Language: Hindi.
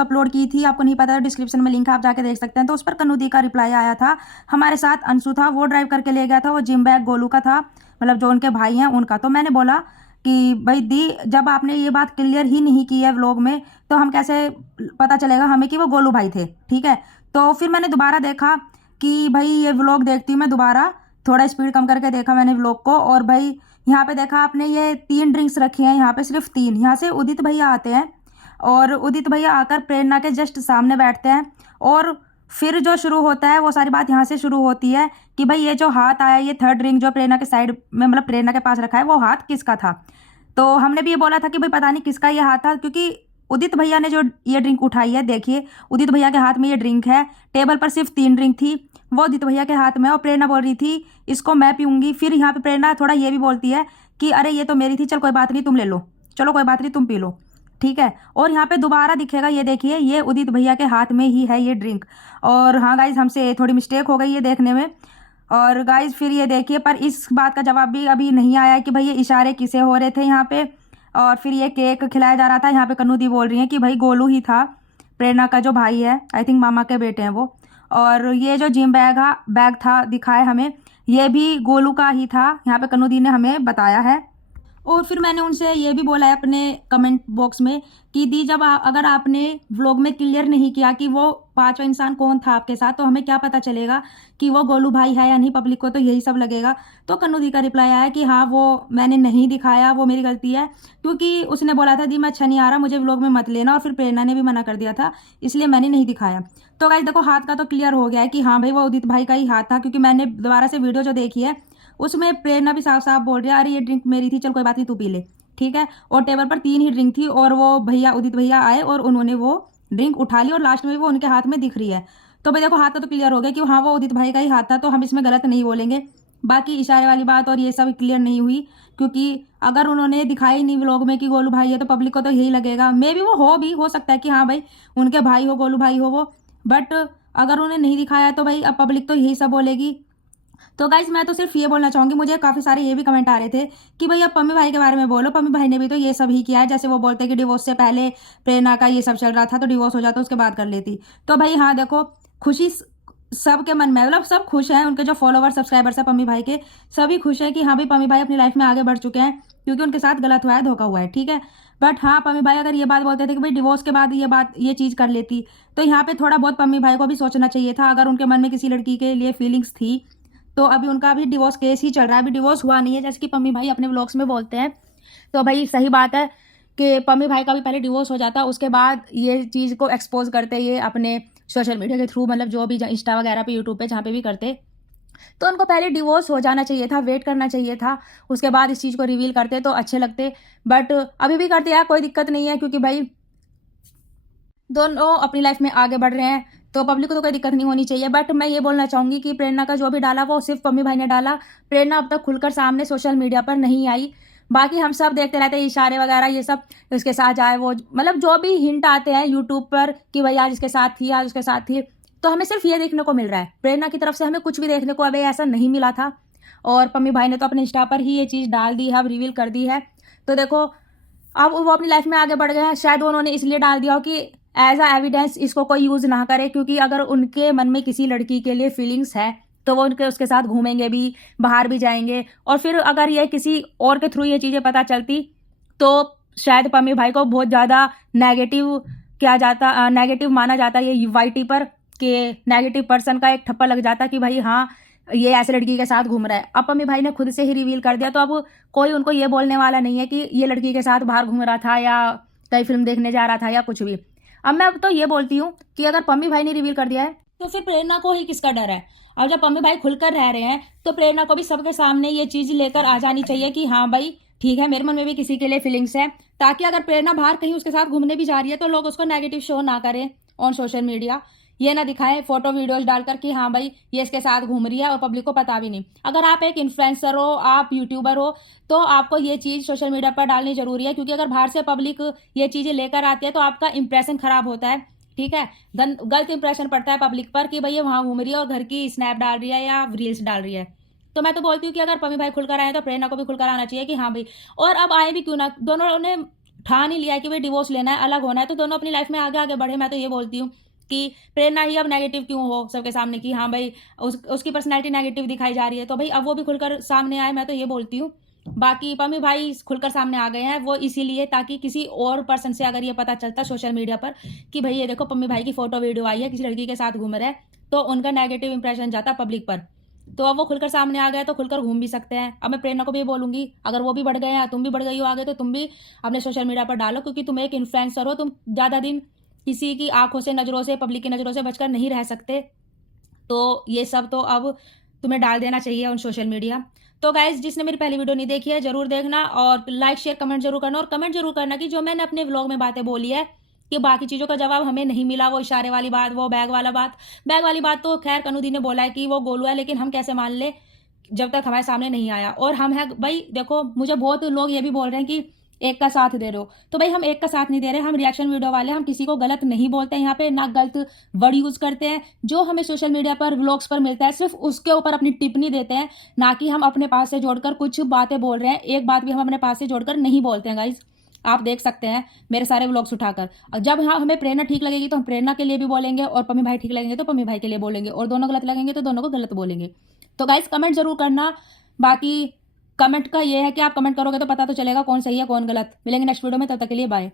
अपलोड की थी, आपको नहीं पता था, डिस्क्रिप्शन में लिंक है, आप जाके देख सकते हैं। तो उस पर कन्नू दी का रिप्लाई आया था। हमारे साथ अंशु था, वो ड्राइव करके ले गया था, वो जिम बैग गोलू का था, मतलब जो उनके भाई हैं उनका। तो मैंने बोला कि भाई दी, जब आपने ये बात क्लियर ही नहीं की है व्लॉग में, तो हम कैसे पता चलेगा हमें कि वो गोलू भाई थे, ठीक है। तो फिर मैंने दोबारा देखा कि भाई ये व्लॉग देखती हूँ मैं दोबारा, थोड़ा स्पीड कम करके देखा मैंने व्लॉग को, और भाई यहाँ पे देखा आपने ये 3 ड्रिंक्स रखी हैं, यहाँ पे सिर्फ 3। यहाँ से उदित भैया आते हैं और उदित भैया आकर प्रेरणा के जस्ट सामने बैठते हैं, और फिर जो शुरू होता है वो सारी बात यहाँ से शुरू होती है कि भाई ये जो हाथ आया, ये 3rd ड्रिंक जो प्रेरणा के साइड में, मतलब प्रेरणा के पास रखा है, वो हाथ किसका था। तो हमने भी ये बोला था कि भाई पता नहीं किसका ये हाथ था, क्योंकि उदित भैया ने जो ये ड्रिंक उठाई है, देखिए उदित भैया के हाथ में ये ड्रिंक है, टेबल पर सिर्फ 3 ड्रिंक थी, वो उदित भैया के हाथ में, और प्रेरणा बोल रही थी इसको मैं पीऊंगी। फिर यहाँ पे प्रेरणा थोड़ा ये भी बोलती है कि अरे ये तो मेरी थी, चल कोई बात नहीं तुम ले लो, चलो कोई बात नहीं तुम पी लो, ठीक है। और यहाँ पे दोबारा दिखेगा, ये देखिए ये उदित भैया के हाथ में ही है ये ड्रिंक। और हाँ गाइज, हमसे थोड़ी मिस्टेक हो गई है देखने में। और गाइज फिर ये देखिए, पर इस बात का जवाब भी अभी नहीं आया कि भाई ये इशारे किसे हो रहे थे यहाँ पे। और फिर ये केक खिलाया जा रहा था, यहाँ पे कन्नू दी बोल रही है कि भाई गोलू ही था, प्रेरणा का जो भाई है, आई थिंक मामा के बेटे हैं वो। और ये जो जिम बैग था दिखाए हमें, ये भी गोलू का ही था, यहाँ पे कन्नू दी ने हमें बताया है। और फिर मैंने उनसे ये भी बोला है अपने कमेंट बॉक्स में कि दी, जब अगर आपने व्लॉग में क्लियर नहीं किया कि वो 5वां इंसान कौन था आपके साथ, तो हमें क्या पता चलेगा कि वो गोलू भाई है या नहीं, पब्लिक को तो यही सब लगेगा। तो कन्नू दी का रिप्लाई आया कि हाँ वो मैंने नहीं दिखाया, वो मेरी गलती है, क्योंकि उसने बोला था दी मैं अच्छा नहीं आ रहा, मुझे व्लॉग में मत लेना, और फिर प्रेरणा ने भी मना कर दिया था, इसलिए मैंने नहीं दिखाया। तो गाइस देखो, हाथ का तो क्लियर हो गया है कि हाँ भाई वो उदित भाई का ही हाथ था, क्योंकि मैंने दोबारा से वीडियो जो देखी है उसमें प्रेरणा भी साफ साफ बोल रही है अरे ये ड्रिंक मेरी थी, चल कोई बात नहीं तू पी ले, ठीक है। और टेबल पर 3 ही ड्रिंक थी, और वो भैया उदित भैया आए और उन्होंने वो ड्रिंक उठा ली, और लास्ट में भी वो उनके हाथ में दिख रही है। तो भाई देखो, हाथ का तो क्लियर हो गया कि हाँ वो उदित भाई का ही हाथ था, तो हम इसमें गलत नहीं बोलेंगे। बाकी इशारे वाली बात और ये सब क्लियर नहीं हुई, क्योंकि अगर उन्होंने दिखाया ही नहीं व्लॉग में कि गोलू भाई है, तो पब्लिक को तो यही लगेगा। मे भी वो हो सकता है कि हाँ भाई उनके भाई हो, गोलू भाई हो वो, बट अगर उन्हें नहीं दिखाया तो भाई अब पब्लिक तो यही सब बोलेगी। तो गाइज मैं तो सिर्फ ये बोलना चाहूंगी, मुझे काफी सारे ये भी कमेंट आ रहे थे कि भाई अब पम्मी भाई के बारे में बोलो, पम्मी भाई ने भी तो ये सब ही किया है, जैसे वो बोलते कि डिवोर्स से पहले प्रेरणा का ये सब चल रहा था, तो डिवोर्स हो जाता उसके बाद कर लेती। तो भाई हाँ देखो, खुशी सबके मन में, मतलब सब खुश हैं, उनके जो फॉलोवर सब्सक्राइबर्स है पम्मी भाई के, सभी खुश हैं कि हाँ भाई पम्मी भाई अपनी लाइफ में आगे बढ़ चुके हैं, क्योंकि उनके साथ गलत हुआ है, धोखा हुआ है, ठीक है। बट हाँ पम्मी भाई अगर ये बात बोलते थे कि भाई डिवोर्स के बाद ये चीज़ कर लेती, तो यहाँ पे थोड़ा बहुत पम्मी भाई को भी सोचना चाहिए था। अगर उनके मन में किसी लड़की के लिए फीलिंग्स थी, तो अभी उनका अभी डिवोर्स केस ही चल रहा है, अभी डिवोर्स हुआ नहीं है, जैसे कि पम्मी भाई अपने व्लॉग्स में बोलते हैं। तो भाई सही बात है कि पम्मी भाई का भी पहले डिवोर्स हो जाता, उसके बाद ये चीज़ को एक्सपोज करते ये अपने सोशल मीडिया के थ्रू, मतलब जो भी इंस्टा वगैरह पे, यूट्यूब पे, जहाँ पे भी करते, तो उनको पहले डिवोर्स हो जाना चाहिए था, वेट करना चाहिए था, उसके बाद इस चीज़ को रिवील करते तो अच्छे लगते। बट अभी भी करते हैं, कोई दिक्कत नहीं है, क्योंकि भाई दोनों अपनी लाइफ में आगे बढ़ रहे हैं, तो पब्लिक को तो कोई दिक्कत नहीं होनी चाहिए। बट मैं ये बोलना चाहूंगी कि प्रेरणा का जो भी डाला वो सिर्फ पम्मी भाई ने डाला, प्रेरणा अब तक खुलकर सामने सोशल मीडिया पर नहीं आई। बाकी हम सब देखते रहते हैं इशारे वगैरह ये सब, उसके साथ जाए वो, मतलब जो भी हिंट आते हैं यूट्यूब पर कि भाई आज इसके साथ थी, आज उसके साथ थी, तो हमें सिर्फ ये देखने को मिल रहा है, प्रेरणा की तरफ से हमें कुछ भी देखने को अभी ऐसा नहीं मिला था। और पम्मी भाई ने तो अपने इंस्टा पर ही ये चीज़ डाल दी है, अब रिवील कर दी है। तो देखो अब वो अपनी लाइफ में आगे बढ़ गए हैं, शायद उन्होंने इसलिए डाल दिया हो कि एज अ एविडेंस इसको कोई यूज ना करे, क्योंकि अगर उनके मन में किसी लड़की के लिए फीलिंग्स है तो वो उनके उसके साथ घूमेंगे भी, बाहर भी जाएंगे, और फिर अगर ये किसी और के थ्रू ये चीज़ें पता चलती तो शायद पम्मी भाई को बहुत ज़्यादा नेगेटिव किया जाता, नेगेटिव माना जाता ये वाईटी पर, कि नेगेटिव पर्सन का एक ठप्पा लग जाता कि भाई हाँ ये ऐसे लड़की के साथ घूम रहा है। अब पम्मी भाई ने खुद से ही रिवील कर दिया, तो अब कोई उनको ये बोलने वाला नहीं है कि ये लड़की के साथ बाहर घूम रहा था या कहीं फिल्म देखने जा रहा था या कुछ भी। अब मैं तो ये बोलती हूँ कि अगर पम्मी भाई ने रिवील कर दिया है तो फिर प्रेरणा को ही किसका डर है। और जब पम्मी भाई खुलकर रह रहे हैं तो प्रेरणा को भी सबके सामने ये चीज लेकर आ जानी चाहिए कि हाँ भाई ठीक है, मेरे मन में भी किसी के लिए फीलिंग्स है, ताकि अगर प्रेरणा बाहर कहीं उसके साथ घूमने भी जा रही है तो लोग उसको नेगेटिव शो ना करें ऑन सोशल मीडिया, ये ना दिखाएं फोटो वीडियोस डालकर कि हाँ भाई ये इसके साथ घूम रही है और पब्लिक को पता भी नहीं। अगर आप एक इन्फ्लुएंसर हो, आप यूट्यूबर हो, तो आपको ये चीज़ सोशल मीडिया पर डालनी जरूरी है, क्योंकि अगर बाहर से पब्लिक ये चीज़ें लेकर आती है तो आपका इंप्रेशन खराब होता है, ठीक है। गलत इंप्रेशन पड़ता है पब्लिक पर कि भाई ये वहाँ घूम रही है और घर की स्नैप डाल रही है या रील्स डाल रही है। तो मैं तो बोलती हूँ कि अगर पम्मी भाई खुलकर आए तो प्रेरणा को भी खुलकर आना चाहिए कि हाँ भाई, और अब आए भी क्यों ना, दोनों ने ठान ही लिया है कि भाई डिवोर्स लेना है, अलग होना है, तो दोनों अपनी लाइफ में आगे आगे बढ़े। मैं तो ये बोलती हूँ कि प्रेरणा ही अब नेगेटिव क्यों हो सबके सामने कि हाँ भाई उसकी पर्सनैलिटी नेगेटिव दिखाई जा रही है, तो भाई अब वो भी खुलकर सामने आए, मैं तो ये बोलती हूँ। बाकी पम्मी भाई खुलकर सामने आ गए हैं, वो इसीलिए ताकि किसी और पर्सन से अगर ये पता चलता सोशल मीडिया पर कि भाई ये देखो पम्मी भाई की फोटो वीडियो आई है, किसी लड़की के साथ घूम रहे हैं, तो उनका नेगेटिव इंप्रेशन जाता पब्लिक पर। तो अब वो खुलकर सामने आ गए तो खुलकर घूम भी सकते हैं। अब मैं प्रेरणा को भी बोलूंगी, अगर वो भी बढ़ गए हैं, तुम भी बढ़ गई हो आगे, तो तुम भी अपने सोशल मीडिया पर डालो, क्योंकि तुम एक इन्फ्लुएंसर हो, तुम ज़्यादा दिन किसी की आंखों से, नज़रों से, पब्लिक की नज़रों से बचकर नहीं रह सकते। तो ये सब तो अब तुम्हें डाल देना चाहिए ऑन सोशल मीडिया। तो गाइज जिसने मेरी पहली वीडियो नहीं देखी है जरूर देखना, और लाइक शेयर कमेंट जरूर करना, और कमेंट जरूर करना कि जो मैंने अपने व्लॉग में बातें बोली है कि बाकी चीज़ों का जवाब हमें नहीं मिला, वो इशारे वाली बात, वो बैग वाली बात तो खैर कनू दी ने बोला है कि वो गोलू है, लेकिन हम कैसे मान ले जब तक हमारे सामने नहीं आया। और हम है भाई, देखो मुझे बहुत लोग ये भी बोल रहे हैं कि एक का साथ दे रहे हो, तो भाई हम एक का साथ नहीं दे रहे, हम रिएक्शन वीडियो वाले, हम किसी को गलत नहीं बोलते हैं यहाँ पे, ना गलत वर्ड यूज करते हैं। जो हमें सोशल मीडिया पर व्लॉग्स पर मिलता है सिर्फ उसके ऊपर अपनी टिप्पणी देते हैं, ना कि हम अपने पास से जोड़कर कुछ बातें बोल रहे हैं। एक बात भी हम अपने पास से जोड़कर नहीं बोलते हैं गाइज, आप देख सकते हैं मेरे सारे व्लॉग्स उठाकर। और जब हाँ हमें प्रेरणा ठीक लगेगी तो हम प्रेरणा के लिए भी बोलेंगे, और पम्मी भाई ठीक लगेंगे तो पम्मी भाई के लिए बोलेंगे, और दोनों गलत लगेंगे तो दोनों को गलत बोलेंगे। तो गाइज कमेंट जरूर करना। बाकी कमेंट का ये है कि आप कमेंट करोगे तो पता तो चलेगा कौन सही है कौन गलत। मिलेंगे नेक्स्ट वीडियो में, तब तक के लिए बाय।